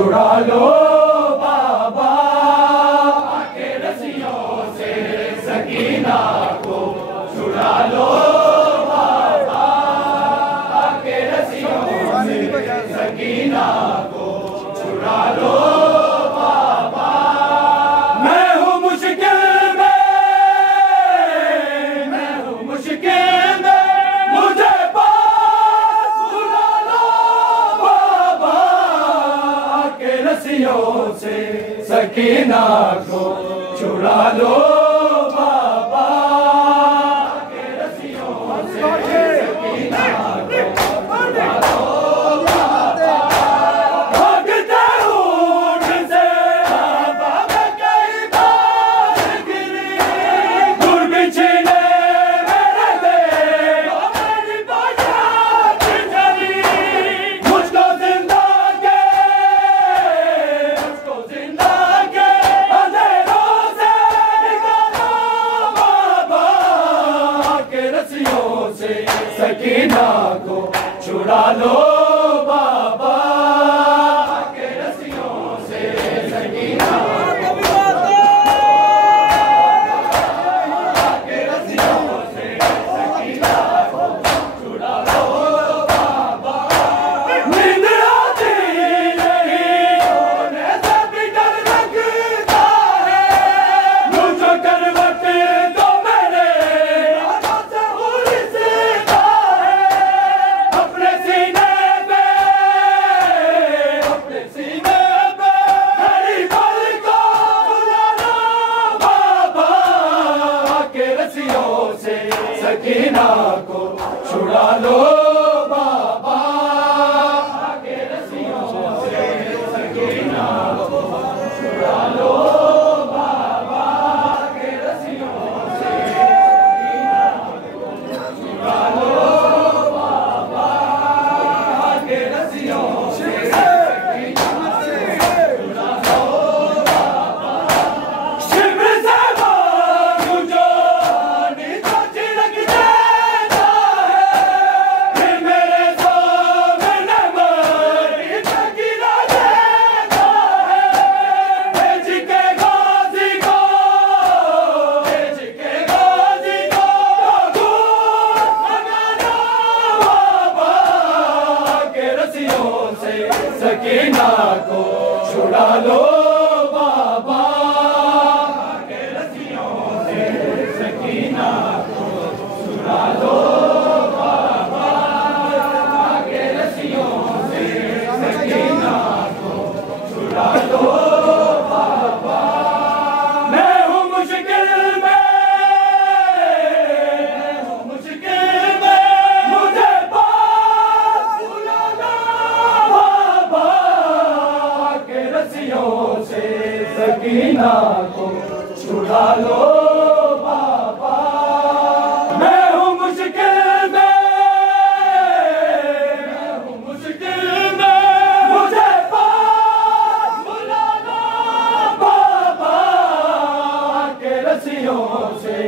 छुड़ा लो बाबा के रस्सियों से सकीना को, छुड़ा लो बाबा के रस्सियों से सकीना को, छुड़ा लो बाबा। मैं हूँ मुश्किल में, मैं हूँ मुश्किल में, मुझे पास बुला लो बाबा के रस्सियों से सकीना को, छुड़ा लो बाबा के रस्सियों से सकीना को, छुड़ा लो बाबा। भागते उनसे बाबा मैं कई बार गिरी, दूर बिछड़े मेरे देश मेरी बात चली, मुझको जिंदा के अंधेरों से निकालो बाबा के रस्सियों से सकीना को, छुड़ा लो बाबा के रस्सियों से सकीना को, के रस्सियों से सकीना को, छुड़ा लो बाबा। नींद आती नहीं, सोने से भी डर लगता है, मुझे करवट दो मेरे रातों से उलझता है, अपने सीने पे मेरी पल को बुला लो बाबा के रस्सियों से सकीना को, छुड़ा लो बाबा के रस्सियों से सकीना को, छुड़ा लो बाबा के रस्सियों से सकीना को, छुड़ा लो बाबा के रस्सियों से सकीना को, छुड़ा लो बाबा। शिव से मांगू जो नीचा छिड़क देता है, फिर मेरे सामने मारी गिरा देता है, भेज के गाजी को, भेज के गाजी को दूर भगाना बाबा के रस्सियों से सकीना को, छुड़ा लो बाबा के रस्सियों से सकीना को, छुड़ा लो बाबा के रस्सियों से सकीना को, छुड़ा लो बाबा। मैं हूँ मुश्किल में, मैं हूँ मुश्किल में, मुझे पास बुला लो बाबा के रस्सियों से सकीना को, छुड़ा लो बाबा। मैं हूँ मुश्किल में, मैं हूँ मुश्किल में, मुझे पास बुला लो बाबा के रस्सियों से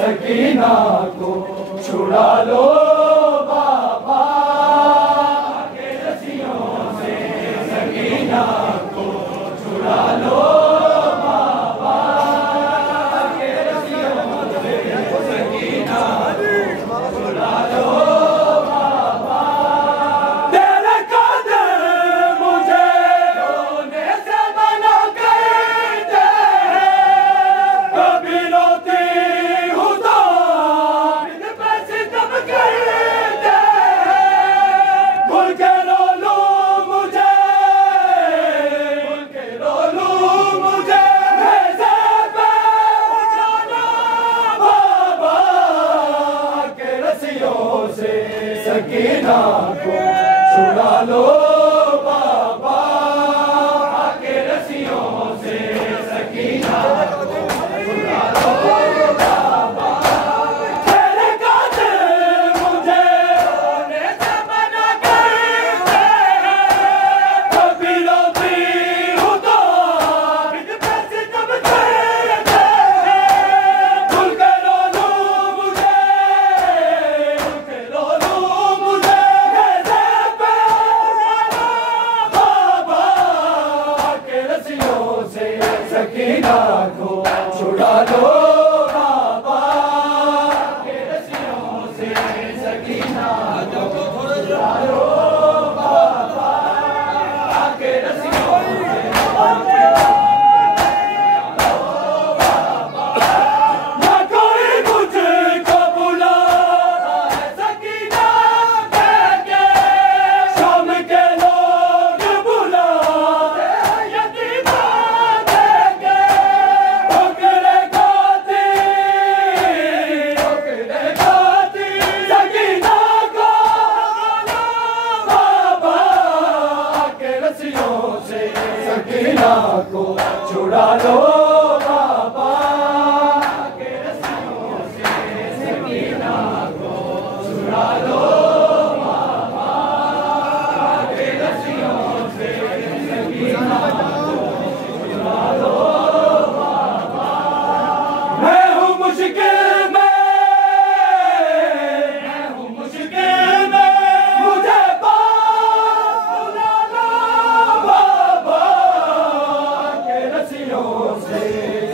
सकीना को, छुड़ा लो बाबा के रस्सियों से सकीना को, छुड़ा लो बाबा के सकीना को छुड़ा लो बाबा के रस्सियों से, सकीना को छुड़ा लो बाबा के रस्सियों से, ना कोई मुझको बुला है सकीना कह के, शाम के लोग बुलाते हैं यतीमा कह के, ठोकरे खाती सकीना को बाबा के रस्सियों से, सकीना को छुड़ा लो बाबा के रस्सियों से, सकीना को छुड़ा लो बाबा के रस्सियों से, सकीना को छुड़ा लो बाबा। मैं हूँ मुश्किल में, मैं हूँ मुश्किल में, मुझे पास बुला लो बाबा के रस्सियों से,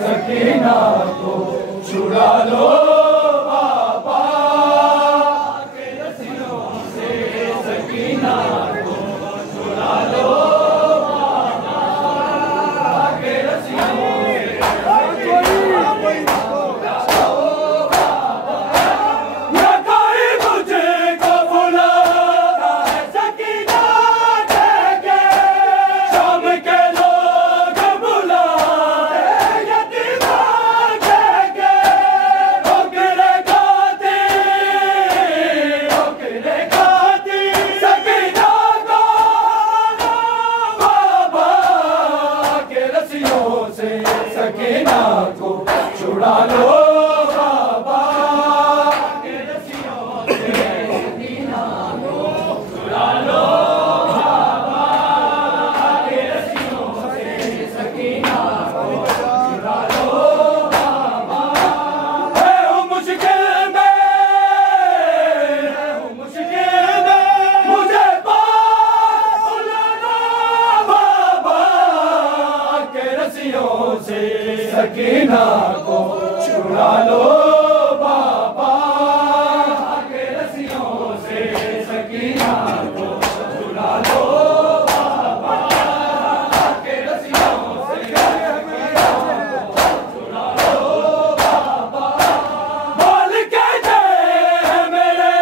सकीना को छुड़ा लो बाबा के रस्सियों से, सकीना को छुड़ा लो बाबा के रस्सियों से, या कोई मुझको बुला है सकीना कह के, शाम के लोग बुलाते हैं यतीमा कह के, ठोकरे खाती सकीना को बाबा के रस्सियों से, सकीना को छुड़ा लो बाबा के रस्सियों से, सकीना को छुड़ा लो बाबा के रस्सियों से, सकीना को छुड़ा लो बाबा। मैं हूँ मुश्किल में, मैं हूँ मुश्किल में, मुझे पास बुला लो बाबा के रस्सियों से, सकीना को छुड़ा लो बाबा के रस्सियों से, सकीना को छुड़ा लो बाबा के रस्सियों से, सकीना को छुड़ा लो बाबा। बोल के दे मेरे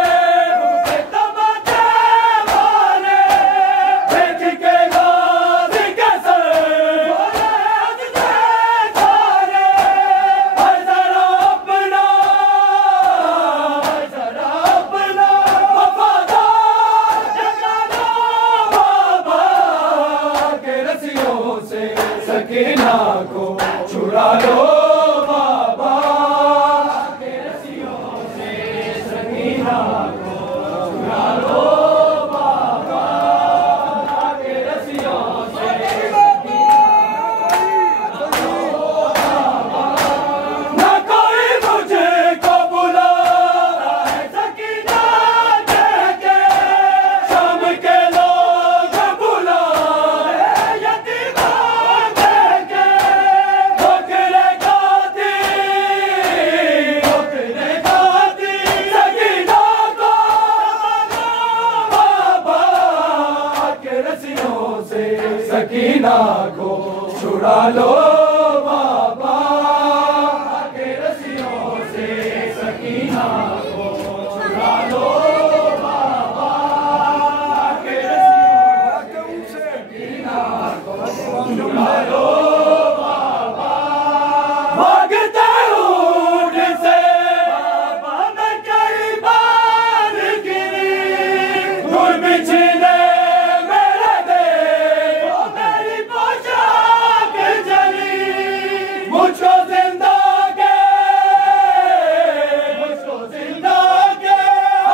मुँह पे तमाचे मारे, देख के गाजी के सर बोले हद से सारे, है जरा अपना वफादार जगा लो बाबा के रस्सियों से, सकीना को छुड़ा लो बाबा के रस्सियों से, सकीना को छुड़ा लो बाबा के रस्सियों से, ना कोई मुझको बुला है सकीना कह के, शाम के लोग बुलाते हैं यतीमा कह के, ठोकरे खाती सकीना को बाबा के रस्सियों से, सकीना को छुड़ा लो बाबा के रस्सियों से, सकीना को छुड़ा लो बाबा के रस्सियों से, सकीना को छुड़ा लो बाबा। भागते ऊँट से बाबा मैं कई बार गिरी, धूल बिछने मेरे देखो मेरी पोशाक जली, मुझको जिंदा के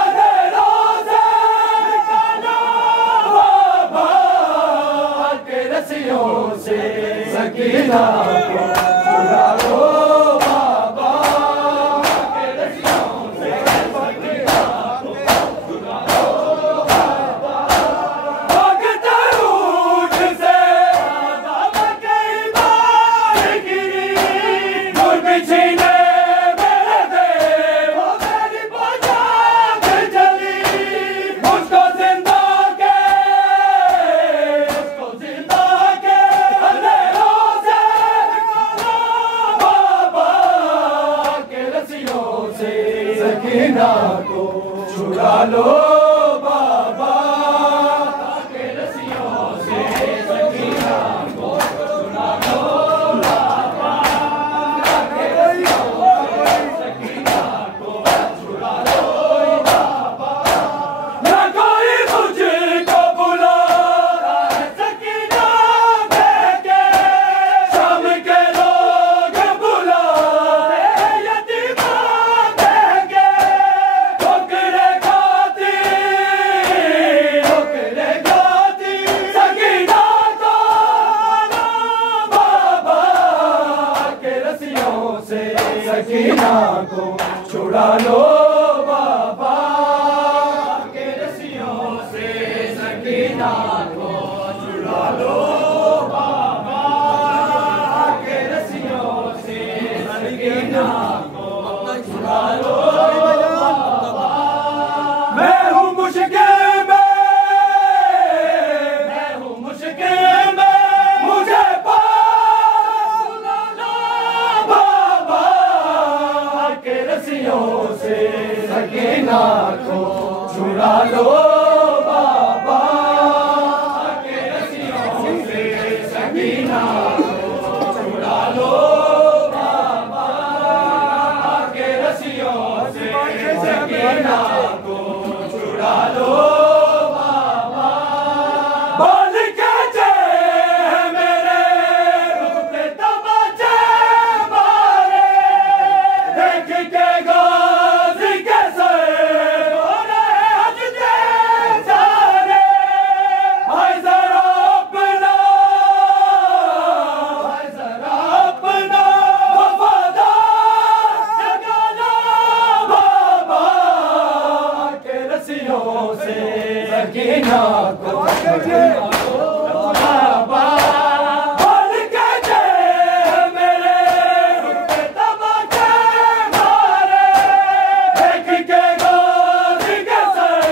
अंधेरों से निकालो बाबा के रस्सियों से, सकीना को छुड़ा लो बाबा के रस्सियों से, सकीना को छुड़ा लो बाबा। भागते ऊँट से बाबा मैं कई बार गिरी, सकीना को छुड़ा लो बाबा के रस्सियों से, सकीना को छुड़ा लो बाबा के रस्सियों से, सकीना को छुड़ा लो बाबा। मैं हूँ मुश्किल में, मैं हूँ मुश्किल में, मुझे पास ला लो बाबा के रस्सियों से, सकीना को छुड़ा लो बाबा के रस्सियों से, सकीना को छुड़ा लो बाबा के रस्सियों से, सकीना को छुड़ा लो बाबा। बोल के जे मेरे पे तमाचे मारे, देख के गाजी के सर बोले हजते सारे। हाय जरा अपना, हाय जरा अपना वफादार जगा लो बाबा के रस्सियों से, सकीना को बाबा। बोल के जे मेरे पे तमाचे मारे, देख के गाजी के सर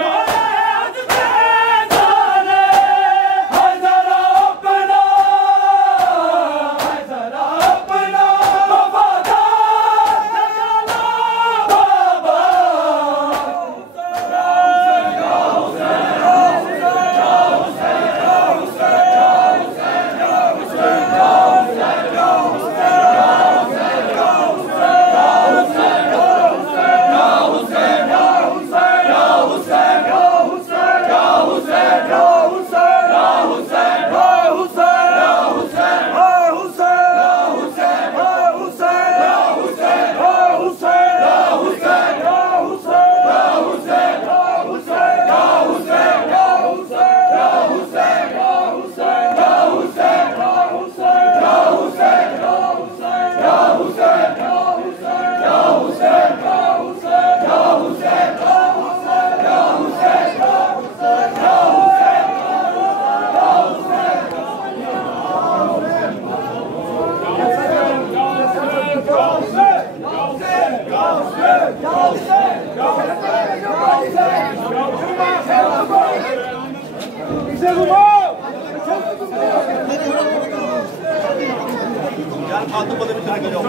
बोले हजते सारे। हाय जरा अपना, हाय जरा अपना वफादार जगा लो बाबा। यार फालतू बोले भी चले जाओ।